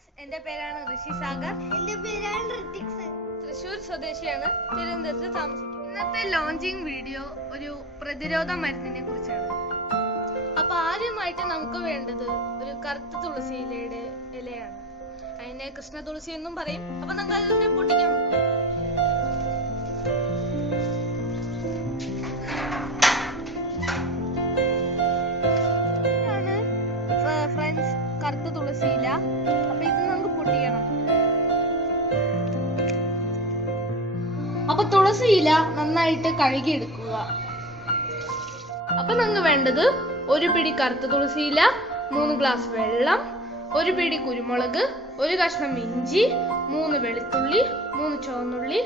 Friends, എൻ്റെ പേരാണ് ഋഷി സാഗർ. എൻ്റെ പേരാണ് ഋത്തിക്സ്. തൃശ്ശൂർ സ്വദേശിയാണ്, തിരുവനന്തപുരത്ത് താമസിക്കുന്നത്. ഇന്നത്തെ ലോഞ്ചിങ് വീഡിയോ ഒരു പ്രതിരോധ മരുന്നിനെ കുറിച്ചാണ്. അപ്പൊ ആദ്യമായിട്ട് നമുക്ക് വേണ്ടത് ഒരു കറുത്ത തുളസി ഇലയുടെ ഇലയാണ്. അതിനെ കൃഷ്ണ തുളസി എന്നും പറയും. അപ്പൊ നമുക്ക് അതിനെ പൊട്ടിക്കാൻ പോകും. ഫ്രണ്ട്സ്, കറുത്ത തുളസി ഇല. അപ്പൊ ഇത് നമുക്ക് പൊട്ടിക്കണം. അപ്പൊ തുളസി ഇല നന്നായിട്ട് കഴുകിയെടുക്കുക. അപ്പൊ നമുക്ക് വേണ്ടത് ഒരു പിടി കറുത്ത തുളസി ഇല, 3 ഗ്ലാസ് വെള്ളം, ഒരു പിടി കുരുമുളക്, ഒരു കഷ്ണം ഇഞ്ചി, 3 വെളുത്തുള്ളി, 3 ചുവന്നുള്ളി,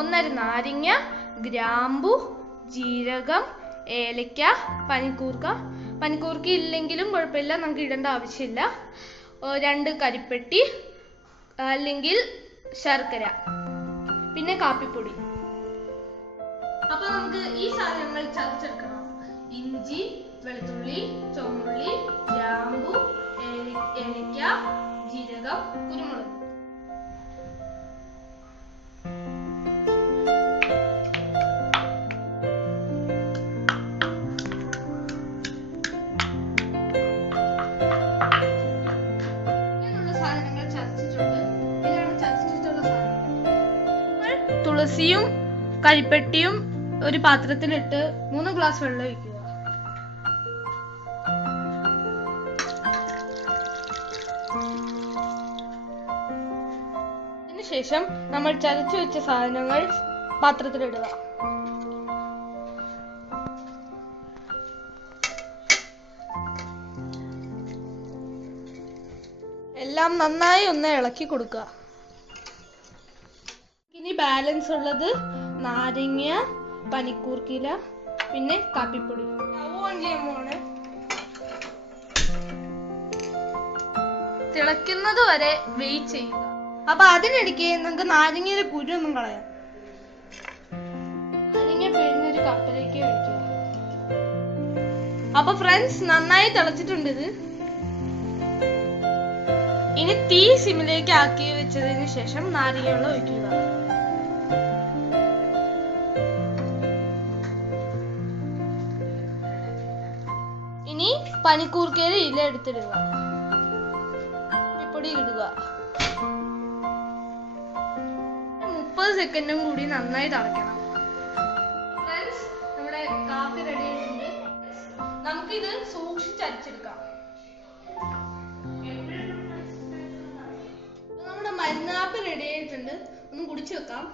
1/2 നാരങ്ങ, ഗ്രാമ്പു, ജീരകം, ഏലക്ക, പനിക്കൂർക്ക ഇല്ലെങ്കിലും കുഴപ്പമില്ല, നമുക്ക് ഇടേണ്ട ആവശ്യമില്ല, 2 കരിപ്പെട്ടി അല്ലെങ്കിൽ ശർക്കര, പിന്നെ കാപ്പിപ്പൊടി. അപ്പൊ നമുക്ക് ഈ സാധനങ്ങൾ ചതച്ചെടുക്കണം. ഇഞ്ചി, വെളുത്തുള്ളി, ചുവന്നുള്ളി, ഗ്രാമ്പു, ഏലക്ക, ജീരകം, കുരുമുളക്. തുളസിയും കരിപ്പെട്ടിയും ഒരു പാത്രത്തിലിട്ട് 3 ഗ്ലാസ് വെള്ളം ഒഴിക്കുക. അതിനുശേഷം നമ്മൾ ചതച്ചു വെച്ച സാധനങ്ങൾ പാത്രത്തിലിടുക. എല്ലാം നന്നായി ഒന്ന് ഇളക്കി കൊടുക്കുക. ഇനി ബാലൻസ് ഉള്ളത് നാരങ്ങ, പനിക്കൂർക്കില, പിന്നെ കാപ്പിപ്പൊടി. തിളയ്ക്കുന്നത് വരെ വെയിറ്റ് ചെയ്യുക. അപ്പൊ അതിനിടയ്ക്ക് നമുക്ക് നാരങ്ങയുടെ കുരു ഒന്നും കളയാം. നാരങ്ങ പിഴിഞ്ഞൊരു കപ്പിലേക്ക് ഒഴിക്കുക. അപ്പൊ ഫ്രണ്ട്സ്, നന്നായി തിളച്ചിട്ടുണ്ട് ഇത്. ഇനി തീ സിമ്മിലേക്ക് ആക്കി വെച്ചതിന് ശേഷം നാരങ്ങ വെള്ളം ഒഴിക്കുക. ഇനി പനിക്കൂർക്കയുടെ ഇല എടുത്തിടുക. പൊടി ഇടുക. 30 സെക്കൻഡും കൂടി നന്നായി തിളയ്ക്കണം. ഫ്രണ്ട്സ്, നമ്മുടെ കാപ്പി റെഡി ആയിട്ടുണ്ട്. നമുക്കിത് സൂക്ഷിച്ചരച്ചെടുക്കാം. നമ്മുടെ മരുന്ന് കാപ്പി റെഡി ആയിട്ടുണ്ട്. ഒന്ന് കുടിച്ചു വെക്കാം.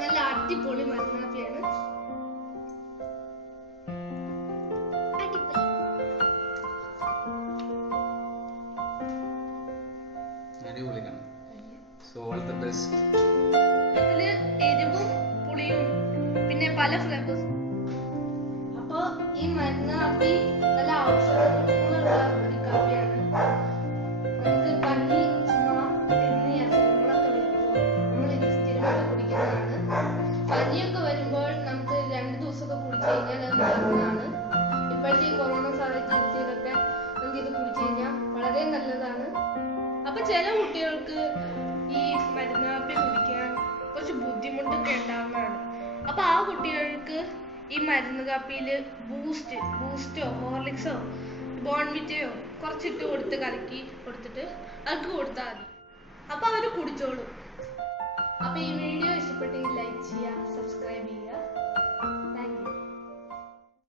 നല്ല അടിപൊളി മരുന്ന് കാപ്പിയാണ്. ഇതില് എരിവും പുളിയും പിന്നെ പല ഫ്ലേവേഴ്സും. അപ്പൊ ഈ മരുന്ന് കാപ്പി നല്ല ഔഷധമുള്ള ഒരു കാപ്പിയാണ്. നമുക്ക് പനി, ചുമ എന്നീ അസുഖങ്ങളൊക്കെ വരുമ്പോൾ നമ്മൾ ഇത് സ്ഥിരമായിട്ട് കുടിക്കുന്നതാണ്. പനിയൊക്കെ വരുമ്പോൾ നമുക്ക് 2 ദിവസമൊക്കെ കുടിച്ചു കഴിഞ്ഞാൽ അത് മാറുന്നതാണ്. ഇപ്പോഴത്തെ ഈ കൊറോണ സാഹചര്യത്തിലൊക്കെ നമുക്ക് ഇത് കുടിച്ചു കഴിഞ്ഞാൽ വളരെ നല്ലതാണ്. അപ്പൊ ചില കുട്ടികൾക്ക് ഈ മരുന്ന് കാപ്പി കുടിക്കാൻ കുറച്ച് ബുദ്ധിമുട്ടൊക്കെ ഉണ്ടാവുന്നതാണ്. അപ്പൊ ആ കുട്ടികൾക്ക് ഈ മരുന്ന് കാപ്പിയില് ബൂസ്റ്റോ ഹോർലിക്സോ ബോൺവിറ്റയോ കുറച്ചിട്ട് കൊടുത്ത് കലക്കി കൊടുത്തിട്ട് അവർക്ക് കൊടുത്താൽ മതി. അപ്പൊ അവര് കുടിച്ചോളും.